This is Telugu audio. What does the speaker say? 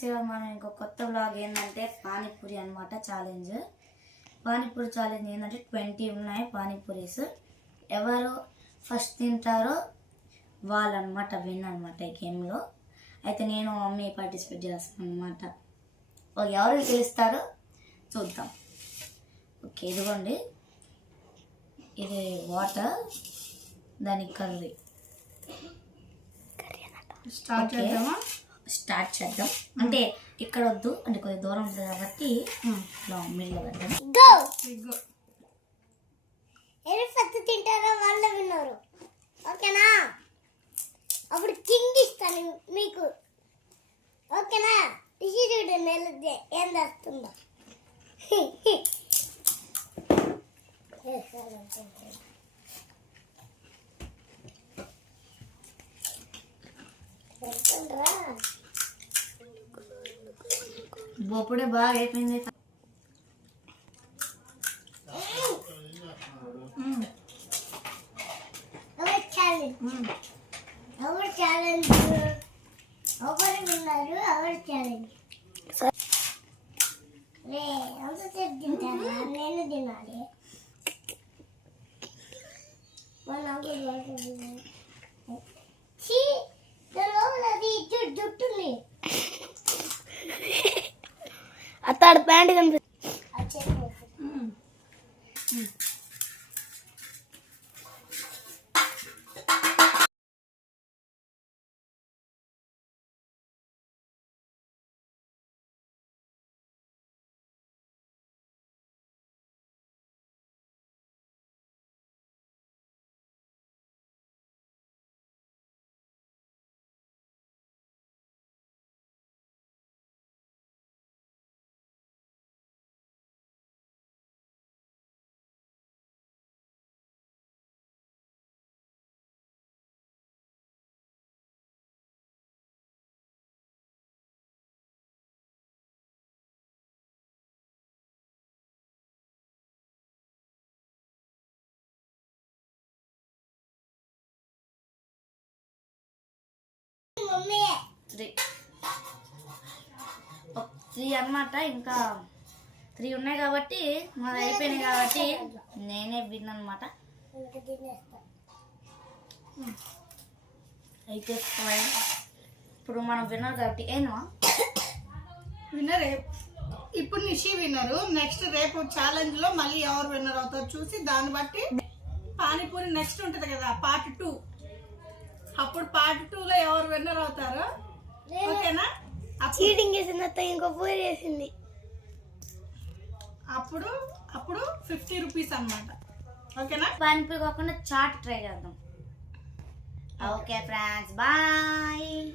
ఫ్రెండ్స్ ఇవాళ మనం ఇంకో కొత్త బ్లాగ్ ఏంటంటే పానీపూరి అన్నమాట ఛాలెంజ్ పానీపూరి ఛాలెంజ్ ఏంటంటే ట్వంటీ ఉన్నాయి పానీపూరీస్. ఎవరు ఫస్ట్ తింటారో వాళ్ళనమాట విన్ అనమాట ఈ గేమ్లో అయితే నేను మమ్మీ పార్టిసిపేట్ చేస్తాను అనమాట ఎవరు గెలుస్తారో చూద్దాం. ఓకే ఇదిగోండి. ఇది వాటర్ దానికి కర్రీ. స్టార్ట్. చేద్దామా? స్టార్ట్ చేద్దాం. అంటే ఇక్కడ వద్దు అంటే కొద్దిగా దూరం ఉంటుంది కాబట్టి ఇలా మిడిల్ పెడదాం. ఫస్ట్ తింటారో వాళ్ళు విన్నారు. ఓకేనా? అప్పుడు కింగ్ ఇస్తాను మీకు. ఓకేనా? చూడు నెల ఏం చేస్తుందో. పెడుతుండ్రా బొప్పుడే బాగా అయిపోయింది. ఎవరు ఛాలెంజ్ ఎవరు ఛాలెంజ్ ఎవరు ఛాలెంజ్ రే అంత సేపు తింటారా నేను తినాలి. మన பேண்ட் கன்ஃபியூஸ் త్రీ త్రీ అన్నమాట ఇంకా త్రీ ఉన్నాయి కాబట్టి మరి అయిపోయినాయి కాబట్టి నేనే విన్ అనమాట అయితే ఇప్పుడు మనం విన్నర్ కాబట్టి ఏనా విన్నర్. ఇప్పుడు నిషి విన్నరు. నెక్స్ట్ రేపు ఛాలెంజ్లో మళ్ళీ ఎవరు విన్నర్ అవుతారు చూసి దాన్ని బట్టి పానీపూరి నెక్స్ట్ ఉంటది కదా పార్ట్ టూ అప్పుడు పార్ట్ టూ లో ఎవరు విన్నర్ అవుతారో? ఓకేనా? అప్పుడు- చీటింగ్ చేసింది అత్త ఇంకో పూరి చేసింది. అప్పుడు అప్పుడు ఫిఫ్టీ రూపీస్ అన్నమాట. ఓకేనా? పానీపూరి కాకుండా చాట్ ట్రై చేద్దాం. Okay friends bye